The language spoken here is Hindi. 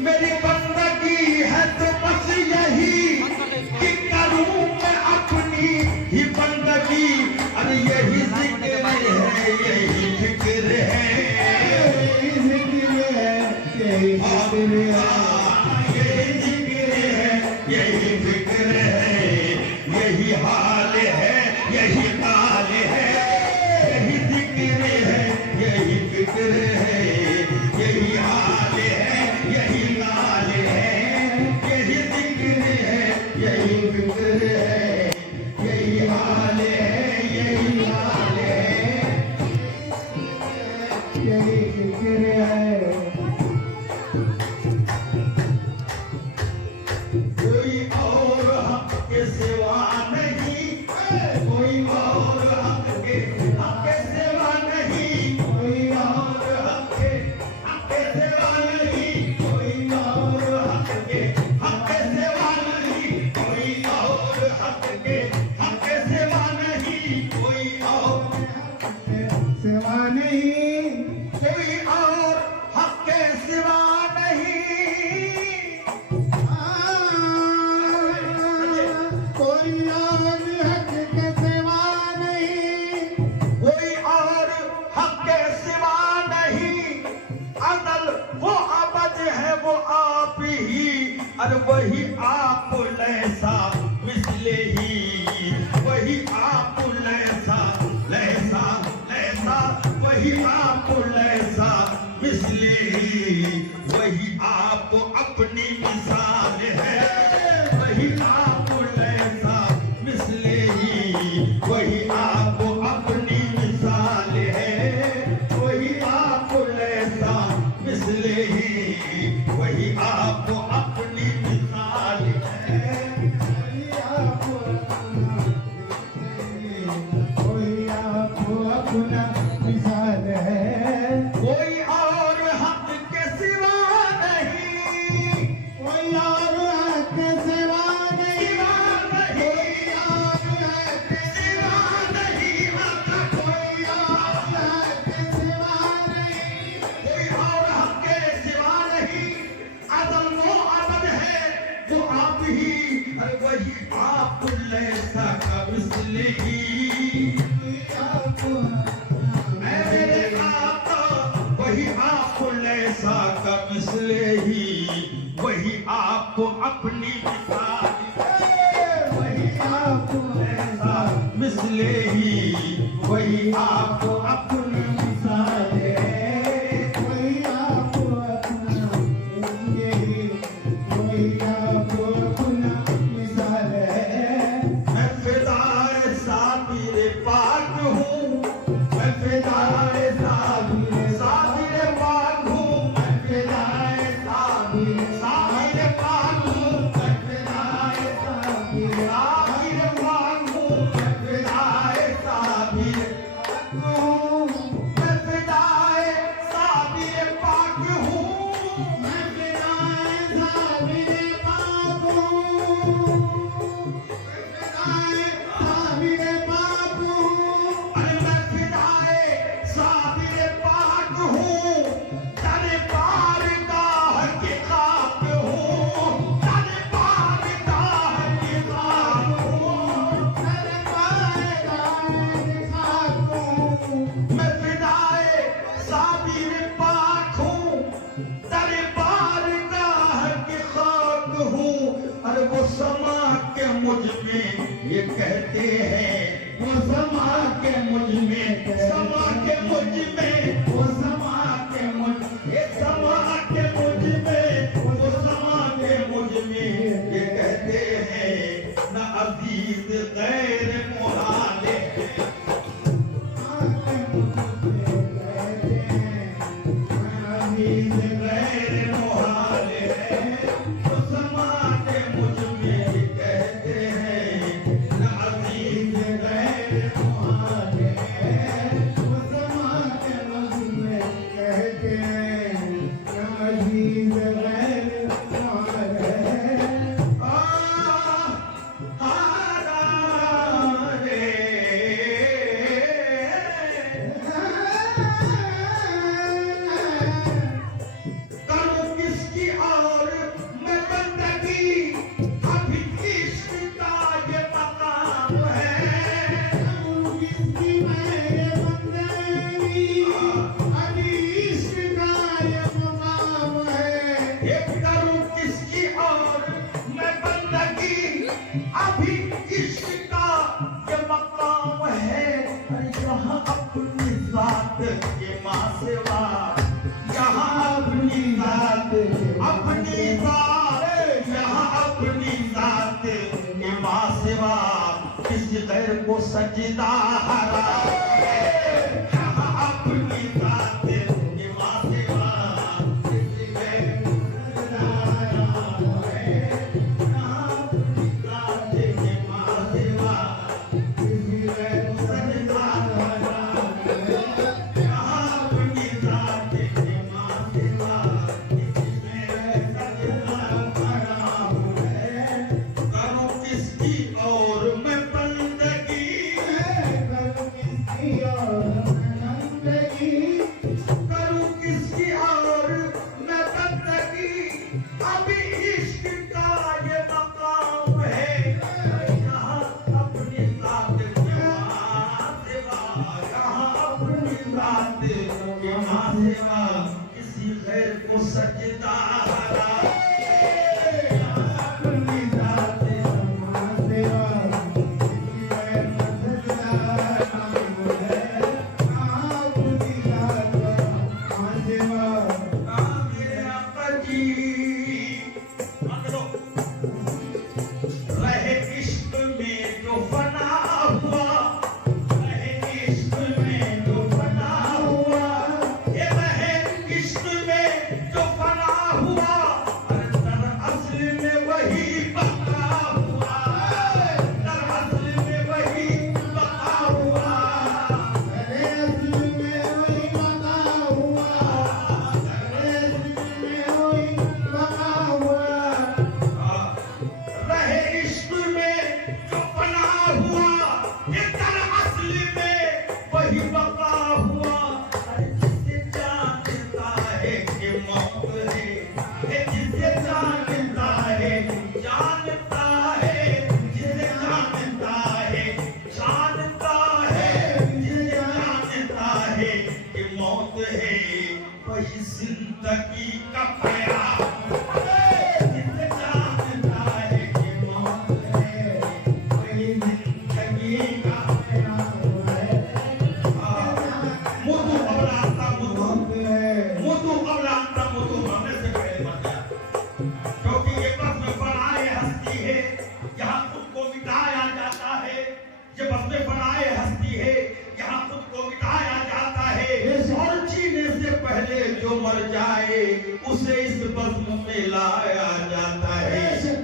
मेरी बंदगी है तो बस यही कि करूं मैं अपनी ही बंदगी। अरे यही जिक्र है, यही फिक्र है, यही जिक्र है, यही फिक्र है, यही जिक्र है, यही फिक्र है, यही हाल है, यही हाल है, यही जिक्र है, यही फिक्र है, यही हाल है, यही हाल है, यही जिक्र है, यही फिक्र है, यही हाल है, यही हाल है, यही फिक्र है। कोई और हक के सिवा नहीं, कोई और हक के सिवा नहीं, कोई और हक के सिवा नहीं, कोई और हक के सिवा नहीं, कोई और हक के सिवा नहीं, कोई और सिवा नहीं, कोई और हक के सिवा नहीं, कोई और हक के सिवा नहीं, कोई और हक के सिवा नहीं। अदल वो अबद है वो आप ही, अरे वही आप लैसा मिसले ही, वही आप लैसा लैसा लैसा, वही आप लैसा मिसले ही, वही आप अपनी मिसाल है, वही आप लैसा मिसले ही, वही आप अपनी मिसाल है, वही आप लैसा मिसले ही, वही आप अपनी मिसाल है, वही आप अपना मिसाल है। कोई और हक के सिवा नहीं, कोई और हक के सिवा नहीं, कोई और हक के सिवा नहीं, कोई और हक के सिवा नहीं, कोई और हक के सिवा नहीं। अदल वो अबद है वो आप ही, अरे वही आप लैसा का मिसले ही, मेरे आका वही आप लैसा का मिसले ही, वही आपको अपनी मिसाल है, वही आपको लैसा मिसले ही, वही आपको अपनी मिसाल है, वही आपको अपना यही, वही आपको अपना मिसाल है। मैं फिदाए साबिर पाक हूँ, मैं फिदाए साबिर पाक हूँ, मैं फिदाए साबिर पाक हूँ, मैं फिदाए साबिर पाक हूँ, मैं फिदाए साबिर पाक हूँ, मैं फिदाए साबिर पाक हूँ, मैं फिदाए साबिर पाक हूँ, साबिर पाक हूँ, अरे मैं फिदाए साबिर पाक हूँ, दरबार गाह के खाक हूँ, दरबार गाह के खाक हूँ, दरबार गाह के खाक हूँ, मैं फिदाए साबिर पाक हूँ, दरबार गाह के खाक हूँ। अरे वो समा के मुझ में ये कहते हैं, वो समा के मुझ में, समा के मुझ में, वो समा के मुझ, ये समा के मुझ में, वो समा के मुझ में ये कहते हैं, न अजीज गैर मुहाले अजीज गैर मुहाले है, वो समा के मुझ में ये कहते हैं, न अजीज गैर मुहाले है, अपनी जात के माँ सिवा, यहाँ अपनी जात, अपनी जात, यहाँ अपनी जात के माँ सिवा किसी गैर को सजदा हराम है। यहाँ अपनी जात के माँ सिवा किसी गैर को सजदा हराम है। यहाँ अपनी जात के माँ सिवा किसी गैर को सजदा हराम है। यहाँ अपनी जात के माँ सिवा किसी गैर को सजदा हराम है। करूँ किसकी और मैं बंदगी, करूँ किसकी और मैं बंदगी, अभी इश्क का ये मकाम है। यहाँ अपनी जात के माँ सिवा, यहाँ अपनी जात के माँ सिवा किसी गैर को सजदा हराम है। यहाँ अपनी जात के माँ सिवा किसी गैर को सजदा हराम है। यहाँ अपनी जात के माँ सिवा मेरे आका जी रहे इश्क में जो फना हुआ, रहे इश्क में जो फना हुआ, ये रहे इश्क में जो फना हुआ, अरे दरअसल में वही बका हुआ, दरअसल में वही बका हुआ, दरअसल में वही बका हुआ, दरअसल में वही बका हुआ। रहे इश्क में जो फना हुआ, ये दरअसल में वही बका हुआ। अरे जिसे जानता है कि मौत है, ये जिसे जानता है, जानता है, जिसे जानता है, जानता है, जिसे जानता है कि मौत है, वही जिंदगी का प्यार है। जिसे जानता है कि मौत है, वही जिंदगी का प्यार है। मुतु अबलाता मुतु, मुतु अबलाता मुतु मरने से पहले मर गया, क्योंकि ये बस में बनाए हस्ती है, यहाँ खुद को मिटाया जाता है। ये बस में बनाए हस्ती है, यहाँ खुद को मिटाया जाता है। और जीने से पहले जो मर जाए उसे इस बज़्म में लाया जाता है।